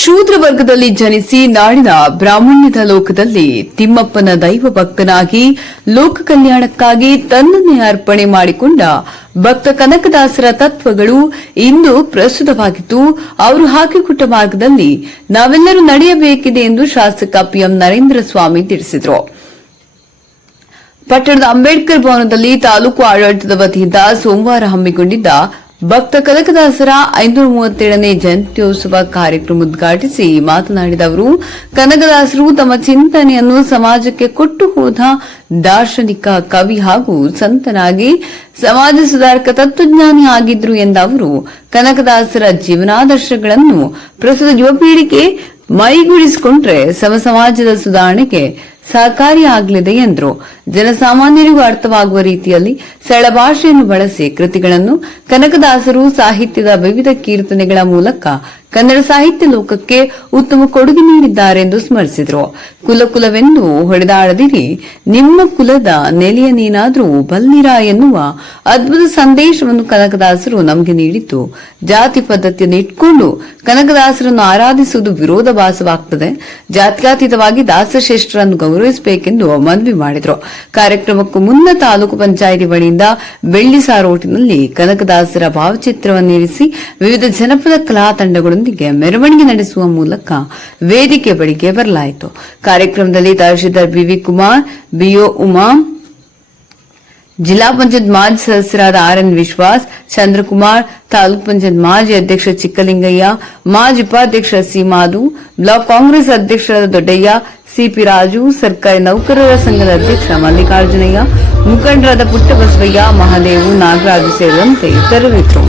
ಶೂದ್ರ ವರ್ಗದಲ್ಲಿ ಜನಿಸಿ ನಾಡಿನ ಬ್ರಾಹ್ಮಣ್ಯದ ಲೋಕದಲ್ಲಿ ತಿಮ್ಮಪ್ಪನ ದೈವ ಭಕ್ತನಾಗಿ ಲೋಕ ಕಲ್ಯಾಣಕ್ಕಾಗಿ ತನ್ನನ್ನೇ ಅರ್ಪಣೆ ಮಾಡಿಕೊಂಡ ಭಕ್ತ ಕನಕದಾಸರ ತತ್ವಗಳು ಇಂದು ಪ್ರಸ್ತುತವಾಗಿದ್ದು ಅವರು ಹಾಕಿಕೊಟ್ಟ ಮಾರ್ಗದಲ್ಲಿ ನಾವೆಲ್ಲರೂ ನಡೆಯಬೇಕಿದೆ ಎಂದು ಶಾಸಕ ಪಿಎಂ ನರೇಂದ್ರ ಸ್ವಾಮಿ ತಿಳಿಸಿದರು. ಪಟ್ಟಣದ ಅಂಬೇಡ್ಕರ್ ಭವನದಲ್ಲಿ ತಾಲೂಕು ಆಡಳಿತದ ವತಿಯಿಂದ ಸೋಮವಾರ ಹಮ್ಮಿಕೊಂಡಿದ್ದ ಭಕ್ತ ಕನಕದಾಸರ 537ನೇ ಜಯಂತ್ಯೋತ್ಸವ ಕಾರ್ಯಕ್ರಮ ಉದ್ಘಾಟಿಸಿ ಮಾತನಾಡಿದ ಅವರು, ಕನಕದಾಸರು ತಮ್ಮ ಚಿಂತನೆಯನ್ನು ಸಮಾಜಕ್ಕೆ ಕೊಟ್ಟು ಹೋದ ದಾರ್ಶನಿಕ, ಕವಿ ಹಾಗೂ ಸಂತನಾಗಿ ಸಮಾಜ ಸುಧಾರಕ ತತ್ವಜ್ಞಾನಿ ಆಗಿದ್ರು ಎಂದ ಅವರು, ಕನಕದಾಸರ ಜೀವನಾದರ್ಶಗಳನ್ನು ಪ್ರಸ್ತುತ ಯುವ ಪೀಳಿಗೆ ಮೈಗೂಡಿಸಿಕೊಂಡ್ರೆ ಸಮಾಜದ ಸುಧಾರಣೆಗೆ ಸಹಕಾರಿಯಾಗಲಿದೆ ಎಂದರು. ಜನಸಾಮಾನ್ಯರಿಗೂ ಅರ್ಥವಾಗುವ ರೀತಿಯಲ್ಲಿ ಸರಳ ಭಾಷೆಯನ್ನು ಬಳಸಿ ಕೃತಿಗಳನ್ನು ಕನಕದಾಸರು ಸಾಹಿತ್ಯದ ವಿವಿಧ ಕೀರ್ತನೆಗಳ ಮೂಲಕ ಕನ್ನಡ ಸಾಹಿತ್ಯ ಲೋಕಕ್ಕೆ ಉತ್ತಮ ಕೊಡುಗೆ ನೀಡಿದ್ದಾರೆ ಎಂದು ಸ್ಮರಿಸಿದರು. ಕುಲವೆಂದು ಹೊಡೆದಾಡದಿರಿ, ನಿಮ್ಮ ಕುಲದ ನೆಲೆಯನ್ನೇನಾದರೂ ಬಲ್ಲಿರಾ ಎನ್ನುವ ಅದ್ಭುತ ಸಂದೇಶವನ್ನು ಕನಕದಾಸರು ನಮಗೆ ನೀಡಿದ್ದು, ಜಾತಿ ಪದ್ಧತಿಯನ್ನು ಇಟ್ಕೊಂಡು ಕನಕದಾಸರನ್ನು ಆರಾಧಿಸುವುದು ವಿರೋಧಾಭಾಸವಾಗುತ್ತದೆ. ಜಾತ್ಯತೀತವಾಗಿ ದಾಸಶ್ರೇಷ್ಠರನ್ನು ಗೌರವಿಸಬೇಕೆಂದು ಮನವಿ ಮಾಡಿದರು. ಕಾರ್ಯಕ್ರಮಕ್ಕೂ ಮುನ್ನ ತಾಲೂಕು ಪಂಚಾಯಿತಿ ಬಳಿಯಿಂದ ಬೆಳ್ಳಿ ಸಾರೋಟಿನಲ್ಲಿ ಕನಕದಾಸರ ಭಾವಚಿತ್ರವನ್ನಿರಿಸಿ ವಿವಿಧ ಜನಪದ ಕಲಾ ತಂಡಗಳೊಂದಿಗೆ ಮೆರವಣಿಗೆ ನಡೆಸುವ ಮೂಲಕ ವೇದಿಕೆ ಬಳಿಗೆ ಬರಲಾಯಿತು. ಕಾರ್ಯಕ್ರಮದಲ್ಲಿ ತಹಶೀಲ್ದಾರ್ ಬಿವಿ ಕುಮಾರ್, ಬಿಒ ಉಮಾ, ಜಿಲ್ಲಾ ಪಂಚಾಯತ್ ಮಾಜಿ ಸದಸ್ಯರಾದ ಆರ್ಎನ್ ವಿಶ್ವಾಸ್, ಚಂದ್ರಕುಮಾರ್, ತಾಲೂಕು ಪಂಚಾಯತ್ ಮಾಜಿ ಅಧ್ಯಕ್ಷ ಚಿಕ್ಕಲಿಂಗಯ್ಯ, ಮಾಜಿ ಉಪಾಧ್ಯಕ್ಷ ಸಿಮಾದು, ಬ್ಲಾಕ್ ಕಾಂಗ್ರೆಸ್ ಅಧ್ಯಕ್ಷರಾದ ದೊಡ್ಡಯ್ಯ, ಸಿಪಿ ರಾಜು, ಸರ್ಕಾರಿ ನೌಕರರ ಸಂಘದ ಅಧ್ಯಕ್ಷ ಮಲ್ಲಿಕಾರ್ಜುನಯ್ಯ, ಮುಖಂಡರಾದ ಪುಟ್ಟಬಸವಯ್ಯ, ಮಹಾದೇವು, ನಾಗರಾಜು ಸೇರಿದಂತೆ ಇತರರಿದ್ದರು.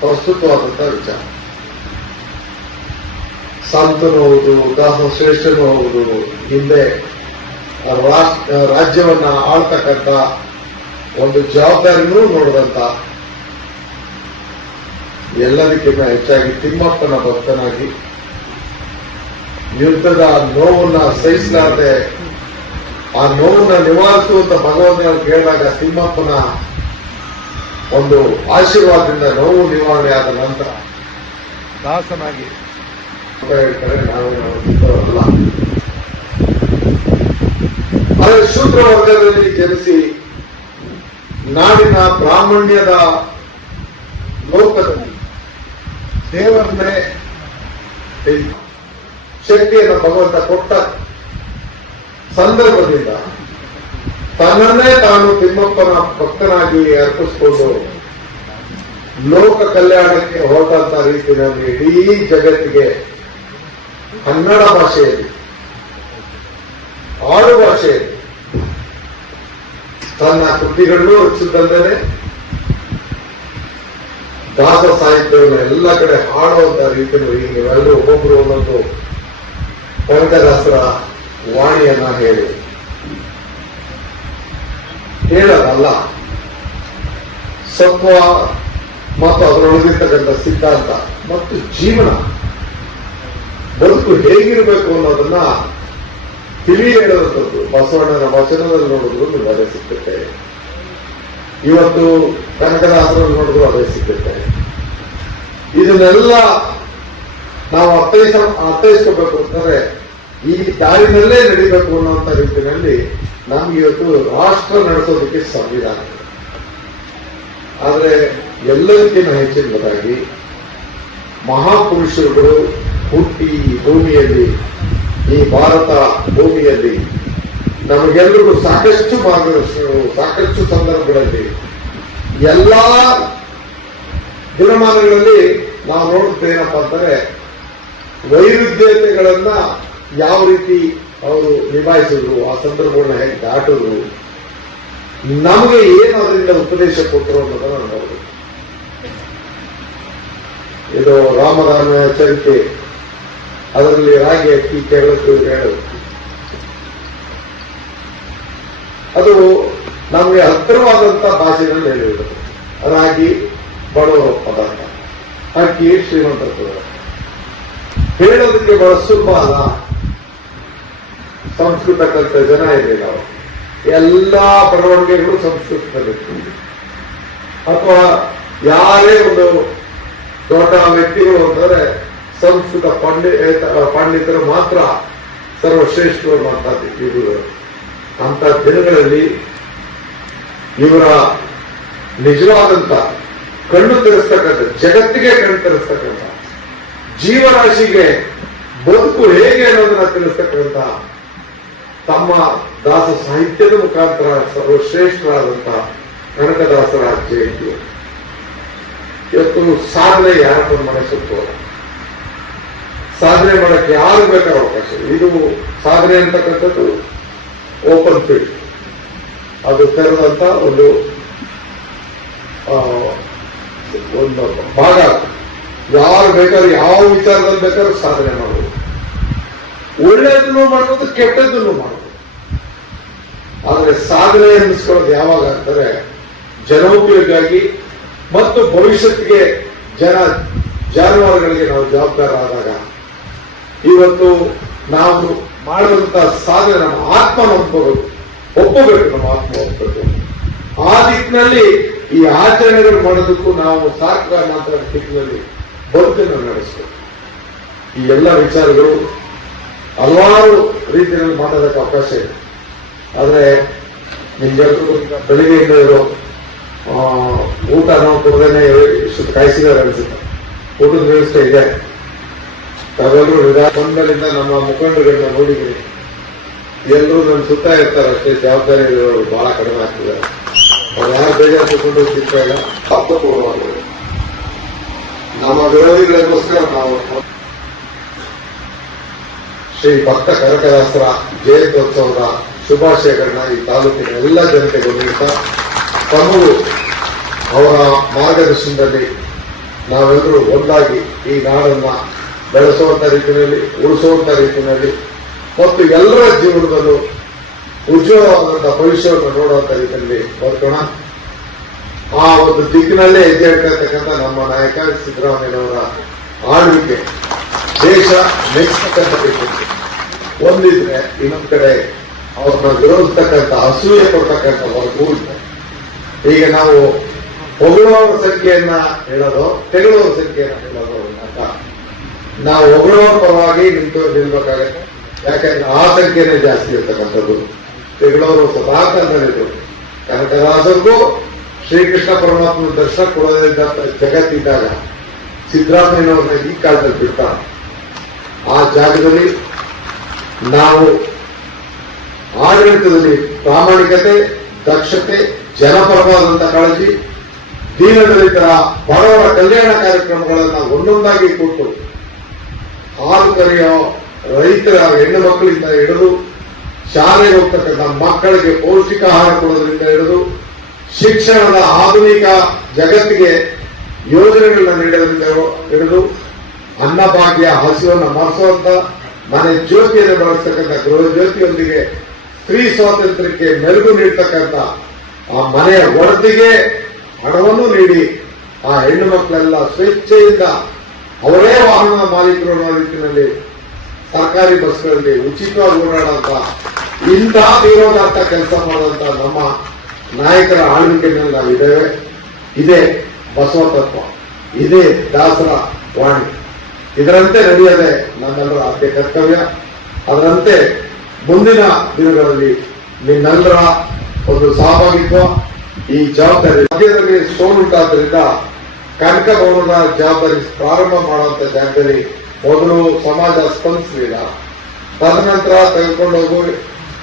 ಪ್ರಸ್ತುತವಾದಂತಹ ವಿಚಾರ. ಸಂತನು ಹೌದು, ದಾಸಶ್ರೇಷ್ಠನು ಹೌದು, ಹಿಂದೆ ರಾಜ್ಯವನ್ನ ಆಳ್ತಕ್ಕಂಥ ಒಂದು ಜವಾಬ್ದಾರಿನೂ ನೋಡಿದಂತ, ಎಲ್ಲದಕ್ಕಿಂತ ಹೆಚ್ಚಾಗಿ ತಿಮ್ಮಪ್ಪನ ಭಕ್ತನಾಗಿ ಯುದ್ಧದ ನೋವನ್ನ ಸಹಿಸಲಾರದೆ ಆ ನೋವನ್ನ ನಿವಾರಿಸುವಂತ ಭಗವಂತನ ಕೇಳಿದಾಗ ತಿಮ್ಮಪ್ಪನ ಒಂದು ಆಶೀರ್ವಾದದಿಂದ ನೋವು ನಿವಾರಣೆ ಆದ ನಂತರ ದಾಸನಾಗಿ ಹೇಳ್ತಾರೆ. ನಾವೇನಲ್ಲ, ಆದರೆ ಶೂದ್ರ ವರ್ಗದಲ್ಲಿ ಜನಿಸಿ ನಾಡಿನ ಬ್ರಾಹ್ಮಣ್ಯದ ಲೋಕದಲ್ಲಿ ದೇವರನ್ನೇ ಶಕ್ತಿಯನ್ನು ಭಗವಂತ ಕೊಟ್ಟ ಸಂದರ್ಭದಿಂದ ತನ್ನನ್ನೇ ತಾನು ತಿಮ್ಮಪ್ಪನ ಭಕ್ತನಾಗಿ ಅರ್ಪಿಸಿಕೊಂಡು ಲೋಕ ಕಲ್ಯಾಣಕ್ಕೆ ಹೊರಟಂತ ರೀತಿಯಲ್ಲಿ ಇಡೀ ಜಗತ್ತಿಗೆ ಕನ್ನಡ ಭಾಷೆಯಲ್ಲಿ, ಆಡು ಭಾಷೆಯಲ್ಲಿ ತನ್ನ ಕೃತಿಗಳನ್ನು ರಚಿಸಿದ್ದಲ್ಲದೆ ದಾಸ ಸಾಹಿತ್ಯವನ್ನು ಎಲ್ಲ ಕಡೆ ಹಾಡುವಂತ ರೀತಿಯಲ್ಲಿ ಈಗ ನೀವೆಲ್ಲರೂ ಒಬ್ಬೊಬ್ಬರು ಒಂದೊಂದು ಕನಕದಾಸರ ವಾಣಿಯನ್ನ ಹೇಳೋದಲ್ಲ, ಸತ್ವ ಮತ್ತು ಅದರೊಳಗಿರ್ತಕ್ಕಂಥ ಸಿದ್ಧಾಂತ ಮತ್ತು ಜೀವನ ಬದುಕು ಹೇಗಿರಬೇಕು ಅನ್ನೋದನ್ನ ತಿಳಿ ಹೇಳುವಂಥದ್ದು ಬಸವಣ್ಣನ ವಚನದಲ್ಲಿ ನೋಡಿದ್ರು ನೀವು ಅದೇ ಸಿಕ್ಕುತ್ತೆ. ಇವತ್ತು ಕನಕದಾಸರಲ್ಲಿ ನೋಡಿದ್ರು ಅದೇ ಸಿಕ್ಕುತ್ತೆ. ಇದನ್ನೆಲ್ಲ ನಾವು ಅರ್ಥೈಸ್ಕೋಬೇಕು ಅಂತಂದ್ರೆ ಈ ದಾರಿನಲ್ಲೇ ನಡಿಬೇಕು ಅನ್ನುವಂಥ ರೀತಿಯಲ್ಲಿ ನಮ್ಗೆ ಇವತ್ತು ರಾಷ್ಟ್ರ ನಡೆಸೋದಕ್ಕೆ ಸಂವಿಧಾನ. ಆದರೆ ಎಲ್ಲದಕ್ಕಿಂತ ಹೆಚ್ಚಿನದಾಗಿ ಮಹಾಪುರುಷರುಗಳು ಹುಟ್ಟಿ ಭೂಮಿಯಲ್ಲಿ, ಈ ಭಾರತ ಭೂಮಿಯಲ್ಲಿ ನಮಗೆಲ್ಲರಿಗೂ ಸಾಕಷ್ಟು ಮಾರ್ಗದರ್ಶನಗಳು, ಸಾಕಷ್ಟು ಸಂದರ್ಭಗಳಲ್ಲಿ ಎಲ್ಲಾ ದಿನಮಾನಗಳಲ್ಲಿ ನಾವು ನೋಡುತ್ತೆ ಏನಪ್ಪಾ ಅಂತಂದ್ರೆ ವೈರುಧ್ಯತೆಗಳನ್ನ ಯಾವ ರೀತಿ ಅವರು ನಿಭಾಯಿಸಿದ್ರು, ಆ ಸಂದರ್ಭಗಳನ್ನ ಹೇಗೆ ದಾಟಿದ್ರು, ನಮಗೆ ಏನು ಅದರಿಂದ ಉಪದೇಶ ಕೊಟ್ಟರು ಅನ್ನೋದನ್ನು ನೋಡಬೇಕು. ಇದು ರಾಮದಾನ ಚರಿತೆ, ಅದರಲ್ಲಿ ರಾಗಿ ಅಕ್ಕಿ ಕೆಳಕು ಹೇಳೋದು, ಅದು ನಮಗೆ ಹತ್ತಿರವಾದಂತ ಭಾಷೆಯಲ್ಲಿ ಹೇಳಿದರು. ರಾಗಿ ಬಡವರ ಪದಾರ್ಥ, ಅಕ್ಕಿ ಶ್ರೀಮಂತರ ಪದಾರ್ಥ. ಹೇಳೋದಕ್ಕೆ ಬಹಳ ಸುಲಭ ಅಲ್ಲ. ಸಂಸ್ಕೃತ ಕಲಿತ ಜನ ಇದೆ ನಾವು, ಎಲ್ಲಾ ಬರವಣಿಗೆಗಳು ಸಂಸ್ಕೃತದಲ್ಲಿ, ಅಥವಾ ಯಾರೇ ಒಂದು ದೊಡ್ಡ ವ್ಯಕ್ತಿಗಳು ಅಂತಂದ್ರೆ ಸಂಸ್ಕೃತ ಪಂಡಿತರು ಮಾತ್ರ ಸರ್ವಶ್ರೇಷ್ಠರು ಮಾತಾಡ್ತಿದ್ರು. ಅಂತ ದಿನಗಳಲ್ಲಿ ಇವರ ನಿಜವಾದಂತ ಕಣ್ಣು ತೆರೆಸ್ತಕ್ಕಂಥ, ಜಗತ್ತಿಗೆ ಕಣ್ಣು ತೆರೆಸ್ತಕ್ಕಂಥ, ಜೀವರಾಶಿಗೆ ಬದುಕು ಹೇಗೆ ಅನ್ನೋದನ್ನ ತಿಳಿಸ್ತಕ್ಕಂಥ ತಮ್ಮ ದಾಸ ಸಾಹಿತ್ಯದ ಮುಖಾಂತರ ಸರ್ವಶ್ರೇಷ್ಠರಾದಂತಹ ಕನಕದಾಸರ ಜಯಂತಿ. ಇವತ್ತು ಸಾಧನೆ ಯಾರನ್ನು ಮನಸ್ಸುತ್ತೋ, ಸಾಧನೆ ಮಾಡಕ್ಕೆ ಯಾರು ಬೇಕಾದ ಅವಕಾಶ. ಇದು ಸಾಧನೆ ಅಂತಕ್ಕಂಥದ್ದು ಓಪನ್ ಫೀಲ್ಡ್, ಅದು ತೆರೆದಂತ ಒಂದು ಭಾಗ. ಯಾರು ಬೇಕಾದ್ರೂ ಯಾವ ವಿಚಾರದಲ್ಲಿ ಬೇಕಾದ್ರೂ ಸಾಧನೆ ಮಾಡಬಹುದು. ಒಳ್ಳೆಯದನ್ನು ಮಾಡಬಹುದು, ಕೆಟ್ಟದ್ದನ್ನು ಮಾಡಬಹುದು. ಆದರೆ ಸಾಧನೆ ಅನ್ನಿಸ್ಕೊಳ್ಳೋದು ಯಾವಾಗ ಅಂತಾರೆ, ಜನೋಪಯೋಗಿಯಾಗಿ ಮತ್ತು ಭವಿಷ್ಯತ್ತಿಗೆ ಜಾನುವಾರುಗಳಿಗೆ ನಾವು ಜವಾಬ್ದಾರರಾದಾಗ. ಇವತ್ತು ನಾವು ಮಾಡುವಂತಹ ಸಾಧನೆ ನಮ್ಮ ಆತ್ಮ ನಂಬಬೇಕು, ಒಪ್ಪಬೇಕು, ನಮ್ಮ ಆತ್ಮ ಒಪ್ಪಬೇಕು. ಆ ದಿಕ್ಕಿನಲ್ಲಿ ಈ ಆಚರಣೆಗಳು ಮಾಡೋದಕ್ಕೂ ನಾವು ಸಾರ್ಥ ಮಾತ್ರ ದಿಕ್ಕಿನಲ್ಲಿ ಬದುಕನ್ನು ನಡೆಸಬೇಕು. ಈ ಎಲ್ಲ ವಿಚಾರಗಳು ಹಲವಾರು ರೀತಿಯಲ್ಲಿ ಮಾಡೋದಕ್ಕೆ ಅವಕಾಶ ಇದೆ. ಆದರೆ ನಿಮ್ಗೆಲ್ಲರೂ ಬೆಳಿಗ್ಗೆಯಿಂದ ಇರೋ ಊಟ ನಾವು ಕೊಡದೇನೆ ಇಷ್ಟು ಕಾಯಿಸಿದಾರೆ ಅನಿಸುತ್ತೆ. ಊಟದ ವ್ಯವಸ್ಥೆ ಇದೆ. ತಾವೆಲ್ಲರೂ ಬಂದಲಿಂದ ನಮ್ಮ ಮುಖಂಡರುಗಳನ್ನ ನೋಡಿದ್ರಿ. ಎಲ್ಲರೂ ನನ್ನ ಸುತ್ತ ಇರ್ತಾರೆ, ಅಷ್ಟೇ ಜವಾಬ್ದಾರಿ ಇರೋರು ಬಹಳ ಕಡಿಮೆ ಆಗ್ತಿದ್ದಾರೆ. ಅವ್ರು ಯಾರು ಬೇಜಾರು ತಗೊಂಡು ಸಿಗ್ತಾ ಇಲ್ಲ. ಅರ್ಥಪೂರ್ಣವಾಗಿದೆ. ನಮ್ಮ ವಿರೋಧಿಗಳಿಗೋಸ್ಕರ ನಾವು ಶ್ರೀ ಭಕ್ತ ಕನಕದಾಸರ ಜಯಂತ್ಯೋತ್ಸವದ ಶುಭಾಶಯಗಳನ್ನ ಈ ತಾಲೂಕಿನ ಎಲ್ಲ ಜನತೆಗೂ ನೀಡ್ತಾ, ತಮಗೂ ಅವರ ಮಾರ್ಗದರ್ಶನದಲ್ಲಿ ನಾವೆಲ್ಲರೂ ಒಂದಾಗಿ ಈ ನಾಡನ್ನ ಬೆಳೆಸುವಂತ ರೀತಿಯಲ್ಲಿ, ಉಳಿಸುವಂತ ರೀತಿಯಲ್ಲಿ ಮತ್ತು ಎಲ್ಲರ ಜೀವನದಲ್ಲೂ ಉಜ್ವಲವಾದಂತಹ ಭವಿಷ್ಯವನ್ನು ನೋಡುವಂತ ರೀತಿಯಲ್ಲಿ ಬದುಕೋಣ. ಆ ಒಂದು ದಿಕ್ಕಿನಲ್ಲೇ ಹೆಜ್ಜೆ ಇಟ್ಟಿರ್ತಕ್ಕಂಥ ನಮ್ಮ ನಾಯಕ ಸಿದ್ದರಾಮಯ್ಯನವರ ಆಳ್ವಿಕೆ ದೇಶ ಮೆಚ್ಚತಕ್ಕಂಥ ಒಂದಿದ್ರೆ, ಇನ್ನೊಂದು ಕಡೆ ಅವ್ರನ್ನ ವಿರೋಧಿಸ್ತಕ್ಕಂಥ, ಅಸೂಯೆ ಕೊಡ್ತಕ್ಕಂಥ ವರ್ಗವೂ ಇದೆ. ಈಗ ನಾವು ಹೊಗಳೋರ ಸಂಖ್ಯೆಯನ್ನ ಹೇಳೋದು, ತೆಗಳೋರ ಸಂಖ್ಯೆಯನ್ನ ಹೇಳೋದು ಅಂತ ನಾವು ಹೊಗಳೋರ ಪರವಾಗಿ ನಿಲ್ಬೇಕಾಗತ್ತೆ. ಯಾಕಂದ್ರೆ ಆ ಸಂಖ್ಯೆನೇ ಜಾಸ್ತಿ ಇರ್ತಕ್ಕಂಥದ್ದು. ತೆಗಳೋರು ಸದಾ ಕಾಲದಲ್ಲಿದ್ರು. ಕನಕದಾಸರಿಗೂ ಶ್ರೀಕೃಷ್ಣ ಪರಮಾತ್ಮನ ದರ್ಶನ ಕೊಡೋದ್ರಿಂದ ಜಗತ್ತಿದ್ದಾಗ ಸಿದ್ದರಾಮಯ್ಯನವ್ರನ್ನ ಈ ಕಾಲದಲ್ಲಿ ಬಿಡ್ತಾರೆ. ಆ ಜಾಗದಲ್ಲಿ ನಾವು ಆಡಳಿತದಲ್ಲಿ ಪ್ರಾಮಾಣಿಕತೆ, ದಕ್ಷತೆ, ಜನಪರವಾದಂತ ಕಾಳಜಿ, ದೀನದಲಿತರ ಬಡವರ ಕಲ್ಯಾಣ ಕಾರ್ಯಕ್ರಮಗಳನ್ನು ಒಂದೊಂದಾಗಿ ಕೊಟ್ಟು, ಹಾಲು ಕರೆಯೋ ರೈತರ ಹೆಣ್ಣು ಮಕ್ಕಳಿಂದ ಹಿಡಿದು ಶಾಲೆಗೆ ಹೋಗ್ತಕ್ಕಂಥ ಮಕ್ಕಳಿಗೆ ಪೌಷ್ಟಿಕ ಆಹಾರ ಕೊಡೋದ್ರಿಂದ ಹಿಡಿದು ಶಿಕ್ಷಣದ ಆಧುನಿಕ ಜಗತ್ತಿಗೆ ಯೋಜನೆಗಳನ್ನ ನೀಡೋದ್ರಿಂದ ಹಿಡಿದು ಅನ್ನಭಾಗ್ಯ, ಹಸಿವನ್ನು ಮರೆಸುವಂತ ಮನೆ ಜ್ಯೋತಿಯನ್ನು ಬಳಸ್ತಕ್ಕಂಥ ಗೃಹ ಜ್ಯೋತಿಯೊಂದಿಗೆ ಸ್ತ್ರೀ ಸ್ವಾತಂತ್ರ್ಯಕ್ಕೆ ಮೆರುಗು ನೀಡ್ತಕ್ಕಂಥ ಆ ಮನೆಯ ಒಡತಿಗೆ ಹಣವನ್ನು ನೀಡಿ ಆ ಹೆಣ್ಣು ಮಕ್ಕಳೆಲ್ಲ ಸ್ವೇಚ್ಛೆಯಿಂದ ಅವರೇ ವಾಹನದ ಮಾಲೀಕರು ಅನ್ನೋ ರೀತಿಯಲ್ಲಿ ಸರ್ಕಾರಿ ಬಸ್ಗಳಲ್ಲಿ ಉಚಿತವಾಗಿ ಓಡಾಡುವಂತ ಇಂತಹ ವಿರೋಧಾರ್ಥ ಕೆಲಸ ಮಾಡುವಂತ ನಮ್ಮ ನಾಯಕರ ಆಳ್ವಿಕೆಯಲ್ಲಿ ನಾವಿದ್ದೇವೆ. ಇದೇ ಬಸವ ತತ್ವ, ಇದೇ ದಾಸರ ವಾಣಿ. ಇದರಂತೆ ನಡೆಯದೆ ನಮ್ಮೆಲ್ಲರ ಆದ್ಯ ಕರ್ತವ್ಯ. ಅದರಂತೆ ಮುಂದಿನ ದಿನಗಳಲ್ಲಿ ನಿಮ್ಮೆಲ್ಲರ ಒಂದು ಸಹಭಾಗಿತ್ವ, ಈ ಜವಾಬ್ದಾರಿ ಮಧ್ಯದಲ್ಲಿ ಸೋಲುಂಟಾದ್ರಿಂದ ಕನಕ ಭವನದ ಜವಾಬ್ದಾರಿ ಪ್ರಾರಂಭ ಮಾಡುವಂತ ಜಾಗದಲ್ಲಿ ಮೊದಲು ಸಮಾಜ ಸ್ಪಂದಿಸಲಿಲ್ಲ. ತದನಂತರ ತೆಗೆದುಕೊಂಡು ಹೋಗಿ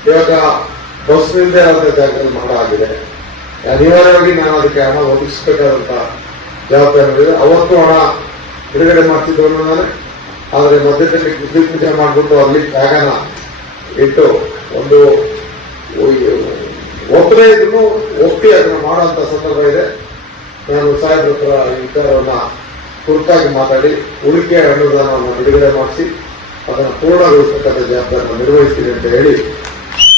ಇವಾಗ ಬಸ್ನಿಂದ ಇರುವಂತ ಜಾಗದಲ್ಲಿ ಮಾಡಾಗಿದೆ. ಅನಿವಾರ್ಯವಾಗಿ ನಾನು ಅದಕ್ಕೆ ಹಣ ಒದಗಿಸಬೇಕಾದಂತ ಜವಾಬ್ದಾರಿ ಇದೆ. ಅವತ್ತು ಹಣ ಬಿಡುಗಡೆ ಮಾಡ್ತಿದ್ದವನು ನಾನು. ಆದರೆ ಮಧ್ಯದಲ್ಲಿ ವಿದ್ಯುತ್ ಪೂಜೆ ಮಾಡಿಬಿಟ್ಟು ಅಲ್ಲಿ ಜಾಗನ ಇಟ್ಟು ಒಂದು ಒಬ್ಬರೇ ಇದ್ರು ಒಪ್ಪಿ ಅದನ್ನ ಮಾಡುವಂತ ಸಂದರ್ಭ ಇದೆ. ನಾನು ಸಾಹೇಬ್ರ ಹತ್ರ ಈ ವಿಚಾರವನ್ನ ಕುರಿತಾಗಿ ಮಾತಾಡಿ ಉಳಿಕೆ ಅನುದಾನವನ್ನು ಬಿಡುಗಡೆ ಮಾಡಿಸಿ ಅದನ್ನು ಪೂರ್ಣಗೊಳಿಸತಕ್ಕಂಥ ಜವಾಬ್ದಾರಿಯನ್ನು ನಿರ್ವಹಿಸ್ತೀನಿ ಅಂತ ಹೇಳಿ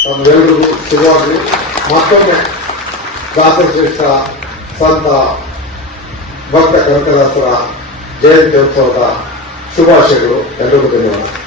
ತಮ್ಮೆಲ್ಲರಿಗೂ ಶುಭವಾಗಲಿ. ಮತ್ತೊಮ್ಮೆ ದಾಸಶ್ರೇಷ್ಠ ಸಂತ ಭಕ್ತ ಕನಕದಾಸರ ಜಯಂತ್ಯೋತ್ಸವದ ಶುಭಾಶಯಗಳು. ಎಲ್ಲರಿಗೂ ಧನ್ಯವಾದ.